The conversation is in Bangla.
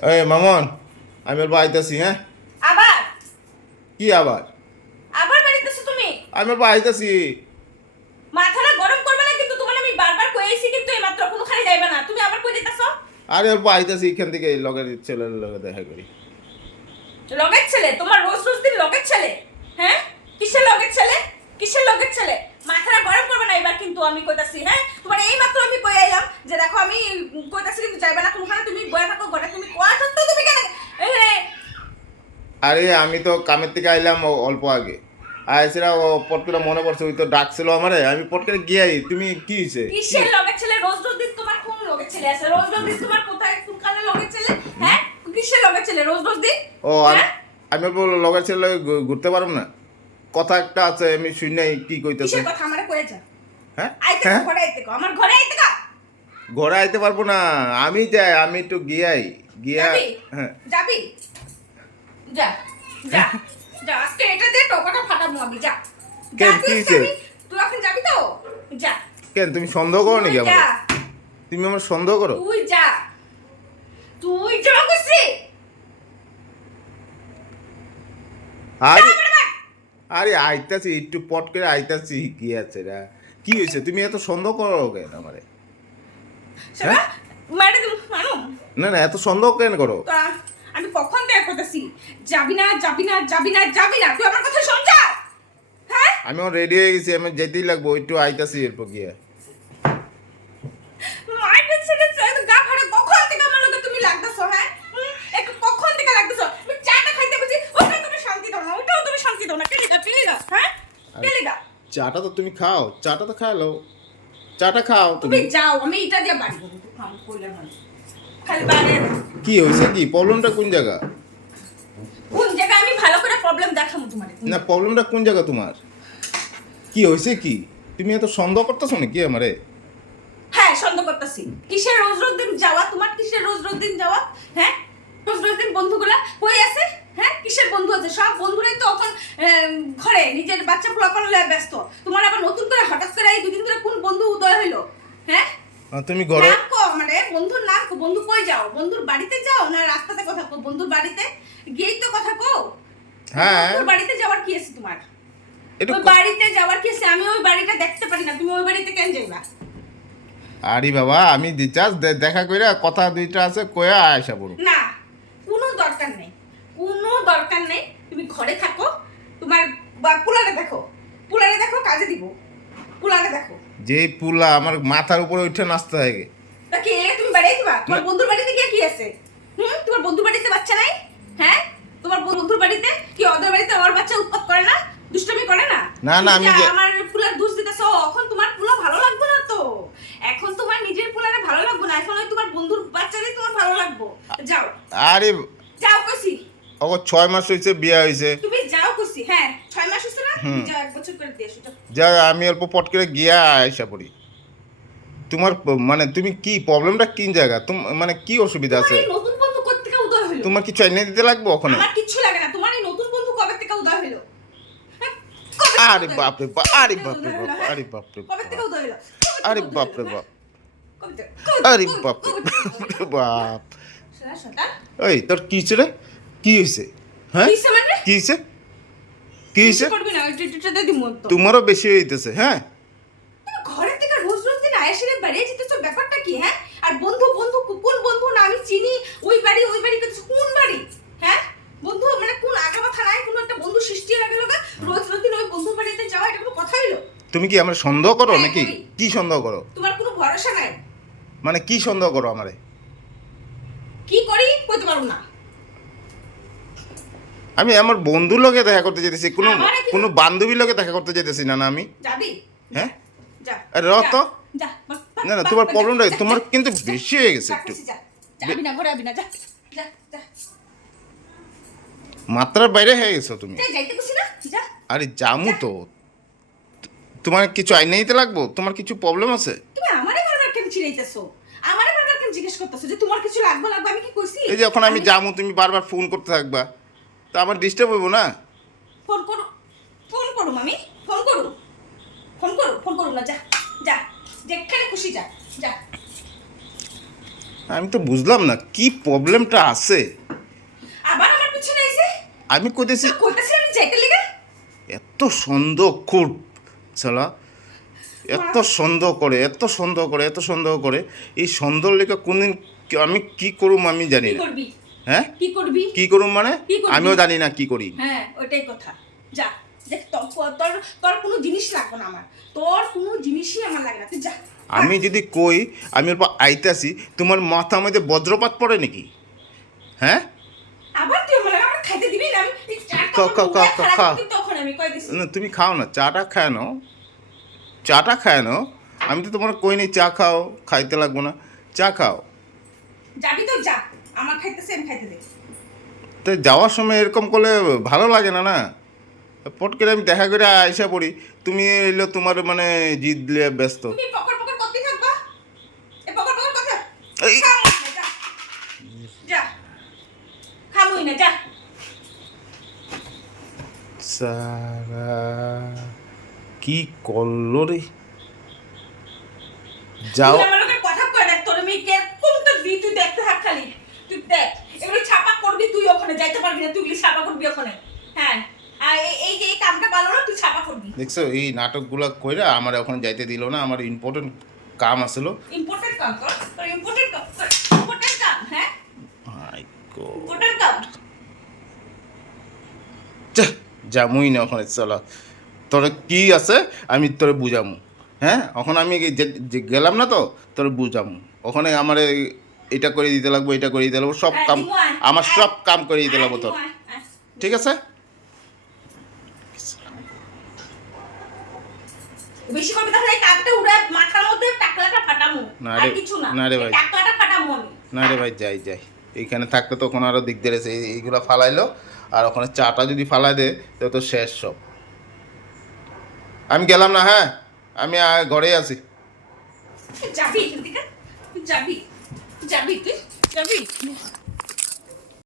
এই মামন, আমি অল্প আইতাছি। হ্যাঁ, আবার কি আবার? আবার বেরিতেছো তুমি? আমি অল্প আইতাছি। মাথাটা গরম করবে না কিন্তু তোমার আমি বারবার কইছি কিন্তু এইমাত্র কোনখানে যাইবা না, তুমি আবার কই দিতেছো? আরে অল্প আইতাছি, এখান থেকে লগের ছেলের লগে দেখা করি। লগের ছেলে? তোমার রোজ রোজ দিন লগের ছেলে? হ্যাঁ, কিসের লগের ছেলে? কিসের লগের ছেলে? মাথাটা গরম করবে না এবার কিন্তু আমি কইতাছি। হ্যাঁ, তোমার এইমাত্র আমি কই আইলাম যে দেখো আমি কইতাছি কিন্তু যাইবা না কোনখানে, তুমি বয়া থাকো ঘরে, তুমি কোয়া সত্ত্বেও তুমি কেন এখানে? আরে আমি তো কামের থেকে আইলাম অল্প আগে। আইসিরা ও পট করে মনে পড়ছে, ওই তো ডাকছিল আমারে, আমি পট করে গিয়াই। তুমি কি হয়েছে? কিসের লগের ছেলে? রোজ রোজ দিন তোমার কোন লগের ছেলে আছে? রোজ রোজ দিন তোমার কোথায় কোনখানে লগের ছেলে? হ্যাঁ, কিসের লগের ছেলে রোজ রোজ দিন? ও হ্যাঁ, আমি অল্প লগের ছেলে লগে ঘুরতে পারব না? কথা একটা আছে, আমি শুনি নাই কি কইতেছে। কিসের কথা আমারে কয়ে যা? হ্যাঁ আইতে হ্যাঁ, ঘরে আইতে আমার ঘরে আইতে কা? ঘরে আইতে পারবো না। আমি যাই, আমি একটু গিয়াই গিয়া। যাবি? হ্যাঁ, যাবি? যা যা যা, আজকে এটা দিয়ে টোকাটা ফাটাবো আমি। যা যা, কেন, তুই কি আজকে হইছে? তুই এখন যাবি তো? যা কেন তুমি সন্দেহ করো নাকি তুই আমার? যা, তুমি আমার সন্দেহ করো? তুই যা, তুই যা কইছি। আরে আরে আইতাছি, একটু পট করে আইতাছি। কি আছে রা? কি হয়েছে? তুমি এত সন্দেহ করো কেন আমারে? সেটা হ্যাঁ, মারে দিম মানু। না না, এত সন্দেহ কেন করো? আমি কখন থেকে করতেছি যাবি না যাবি না যাবি না যাবি না, তুই আমার কথা শোন। যা। হ্যাঁ, আমি রেডি হয়ে গেছি, আমি যেতেই লাগবো, একটু আইতাছি এরপর গিয়ে। মার কাছে গা ফাড়ে কখন থেকে আমার লগে তুমি লাগতেছো? হ্যাঁ, একটু কখন থেকে লাগতেছো? আমি চাটা খাইতে বসি, ওটাও তুমি শান্তি দাও না, ওটাও তুমি শান্তি দাও না। পেলিগা হ্যাঁ, পেলিগা। চাটা তো তুমি খাও, চাটা তো খাইলো, চাটা খাও তুমি তুমি। যাও, আমি এটা দিয়ে বাড়ি করবো, আমি কইলাম না। খালি বাইরে কি হয়েছে? কি প্রবলেমটা কোন জায়গা? কোন জায়গায় আমি ভালো করে প্রবলেম দেখাবো তোমার? না, প্রবলেমটা কোন জায়গা তোমার? কি হয়েছে? কি তুমি এত সন্দেহ করতেছো নাকি আমারে? হ্যাঁ, সন্দেহ করতেছি। কিসের রোজ রোজ দিন যাওয়া তোমার? কিসের রোজ রোজ দিন যাওয়া? হ্যাঁ, রোজ রোজ দিন বন্ধুগুলা কই আছে? হ্যাঁ, কিসের বন্ধু আছে? সব বন্ধুরাই তো এখন ঘরে নিজের বাচ্চা পোলাপান লয়ে ব্যস্ত। তোমার আবার নতুন করে হঠাৎ করে এই দুদিন ধরে কোন বন্ধু উদয় হইলো? হ্যাঁ, তুমি ঘরে নাম কো মানে বন্ধুর নাম কো। বন্ধু কই যাও? বন্ধুর বাড়িতে যাও না রাস্তাতে কথা কো? বন্ধুর বাড়িতে গিয়েই তো কথা কো। হ্যাঁ, বন্ধুর বাড়িতে যাওয়ার কি আছে তোমার? একটু ওই বাড়িতে যাওয়ার কি আছে? আমি ওই বাড়িটা দেখতে পারি না, তুমি ওই বাড়িতে কেন যাইবা? আরে বাবা, আমি জাস্ট দেখা কইরা কথা দুইটা আছে কয়া আয়সা পড়ো। না, কোনো দরকার নেই, কোনো দরকার নেই। তুমি ঘরে থাকো, তোমার পুলারে দেখো, পুলারে দেখো, কাজে দিব। পুলারে দেখো। যে পুলা আমার মাথার উপরে উঠে নাচতে হয়। তা কি এলে তুমি বাড়িয়ে দিবা? তোমার বন্ধুর বাড়িতে গিয়ে কি আছে? তোমার বন্ধুর বাড়িতে বাচ্চা নাই? হ্যাঁ, তোমার বন্ধুর বাড়িতে কি ওদের বাড়িতে ওর বাচ্চা উৎপাত করে না, দুষ্টামি করে না? না, না, আমি তুমি যে যে- আমার পুলার দোষ দিতেছো, এখন তোমার পুলা ভালো লাগবে না তো। এখন তোমার নিজের পুলারে ভালো লাগবে না, এখন ওই তোমার বন্ধুর বাচ্চারই তোমার ভালো লাগবে। যাও আরে যাও কইছি। ওকে 6 মাস হয়েছে, বিয়ে হয়েছে। তুমি যাও কইছি। হ্যাঁ, 6 মাস হইছে না? যাও 1 বছর করে দিয়ে এসো, যাও। যা, আমি অল্প পট করে গিয়া আয়সা পড়ি। তোমার মানে তুমি কি প্রবলেমটা কোন জায়গা? মানে কি অসুবিধা তোমার আছে? এই নতুন বন্ধু কোথা থেকে উদয় হলো? তোমার কিছু এনে দিতে লাগবে ওখানে? আমার কিচ্ছু লাগে না। তোমার এই নতুন বন্ধু কবে থেকে উদয় হলো? হ্যাঁ, কবে থেকে আরে উদয় বাপ রে হলো? বাপ, কবে আরে থেকে বাপ রে উদয় বাপ, হলো, হ্যাঁ? আরে বাপ রে কবে থেকে বাপ, উদয় হলো? আরে বাপ রে বাপ, কবে থেকে? আরে বাপ রে বাপ। শালা শয়তান। ওই তোর কি হয়েছে রে? কি হয়েছে? হ্যাঁ, কি হইছে মানে? কি হয়েছে? কি হয়েছে? কিছু করবি না, ওই টিটিটাতে দিমু তো। তোমারও বেশি হইতেছে। হ্যাঁ, তুমি ঘরে থেকে রোজ রোজ দিন আয়েশারে বাড়িয়ে যেতেছো, ব্যাপারটা কি? হ্যাঁ, আর বন্ধু বন্ধু কোন বন্ধু না আমি চিনি, ওই বাড়ি করতেছো কোন বাড়ি? হ্যাঁ, বন্ধু মানে কোন আগা মাথা নাই, কোন একটা বন্ধু সৃষ্টি হয়ে গেল? রোজ রোজ দিন ওই বন্ধুর বাড়িতে যাওয়া এটা কোনো কথা হইলো? তুমি কি আমার সন্দেহ করো হ্যাঁ, নাকি? করি। কি সন্দেহ করো? তোমার কোনো ভরসা নাই। মানে কি সন্দেহ করো আমারে? কি করি কইতে পারবো না। আমি আমার বন্ধুর লগে দেখা করতে যেতেছি, কোনো আমারে কি- কোনো বান্ধবীর লগে দেখা করতে যেতেছি না। না আমি, যাবি? হ্যাঁ, যা। আরে র তো। যা। না না, তোমার প্রবলেমটা তোমার কিন্তু বেশি হয়ে গেছে একটু। যা। যাবি না, ঘরে যাবি না, যা। যা যা। মাত্রার বাইরে হয়ে গেছো তুমি। যা, যাইতে কইছি না? যা। আরে জামু তো, তোমার কিছু আইনে নিতে লাগবো? তোমার কিছু প্রবলেম আছে? তুমি আমারে বারবার কেন চিড়াইতেছো? আমারে বারবার কেন জিজ্ঞেস করতেছো যে তোমার কিছু লাগবে? আমি কি কইছি? এই যে এখন আমি জামু, তুমি বারবার ফোন করতে থাকবা, তো আমার ডিস্টার্ব হইব না? ফোন করু, ফোন করুম আমি, ফোন করুম, ফোন করুম না। যা যা, যেখানে খুশি যা। যা। আমি তো বুঝলাম না কি প্রবলেমটা আছে। আবার আমার পিছনে এসে আমি কইতেছি কইতাছি আমি যাইতে লিগা। এত সন্দেহ খুব শালা, এত সন্দেহ করে এত সন্দেহ করে এত সন্দেহ করে, এই সন্দেহ লেখা কোনদিন আমি কি করুম আমি জানি কি না। করবি? হ্যাঁ কি করবি? কি করুম মানে কি করবি? আমিও জানি না কি করি। হ্যাঁ ওইটাই কথা। যা দেখ, তোর তোর কোনো জিনিস লাগবে না আমার, তোর কোনো জিনিসই আমার লাগে না, তুই যা। আমি যদি কই আমি ওর পর আইতাছি, তোমার মাথা মধ্যে বজ্রপাত পড়ে নাকি? হ্যাঁ আবার তুই আমার খাইতে দিবি না? আমি এই চাটা খাও, খাও, খাও, খারাপ খাও। করতে তখন আমি কই দিছি। না তুমি খাও না, চাটা খায় নাও, চাটা খায় নাও। আমি তো তোমার কই নি চা খাও, খাইতে লাগবো না, চা খাও। যাবি তো যা, আমার খাইতেছে আমি খাইতে দে। তো যাওয়ার সময় এরকম করলে ভালো লাগে না না। পট করে আমি দেখা করে আইসা পড়ি, তুমি এলো তোমার মানে জিদ লিয়ে ব্যস্ত। তুমি পকর পকর করতে থাকবা, এই পকর পকর কথা এই খামুই না, যা যা, খামুই না, যা। সারা কি করলো রে, যাও। তুই আমার লোকের কথা কই দেখ, তোর আমি কে কোন তো দি, তুই দেখতে থাক খালি, তুই দেখ এগুলো ছাপা করবি, তুই ওখানে যাইতে পারবি না, তুই এগুলো ছাপা করবি ওখানে। হ্যাঁ আর এই যে এই কামটা ভালো না, তুই ছাপা করবি। দেখছো এই নাটকগুলো কইরা আমার ওখানে যাইতে দিল না, আমার ইম্পর্টেন্ট কাম আসলো। ইম্পর্টেন্ট কাম কর, তোর ইম্পর্টেন্ট কাম, ইম্পর্টেন্ট কাম, হ্যাঁ আই গো ইম্পর্টেন্ট কাম। যামুই না ওখানে, চলো তোর কি আছে আমি তোরে বুঝামু। হ্যাঁ ওখানে আমি যে গেলাম না তো তোরে বুঝামু, ওখানে আমার এটা করে দিতে লাগবো, এটা করে দিতে লাগবো, সব কাম আমার সব কাম করে দিতে লাগবো তোর, ঠিক আছে? বেশি করবি তাহলে এই কাকটা উড়ে মাথার মধ্যে টাকলাটা ফাটামু, না আর রে, কিছু না। না রে ভাই। এই টাকলাটা ফাটামু আমি। না রে ভাই, যাই যাই, এইখানে থাকলে তো ওখানে আরও দিকদার আছে, এইগুলো ফালাইলো আর ওখানে চাটা যদি ফালাই দে তো তো শেষ সব। আমি গেলাম না, হ্যাঁ আমি ঘরেই আছি। যাবি এখান থেকে, তুই যাবি, যাবি তুই যাবি।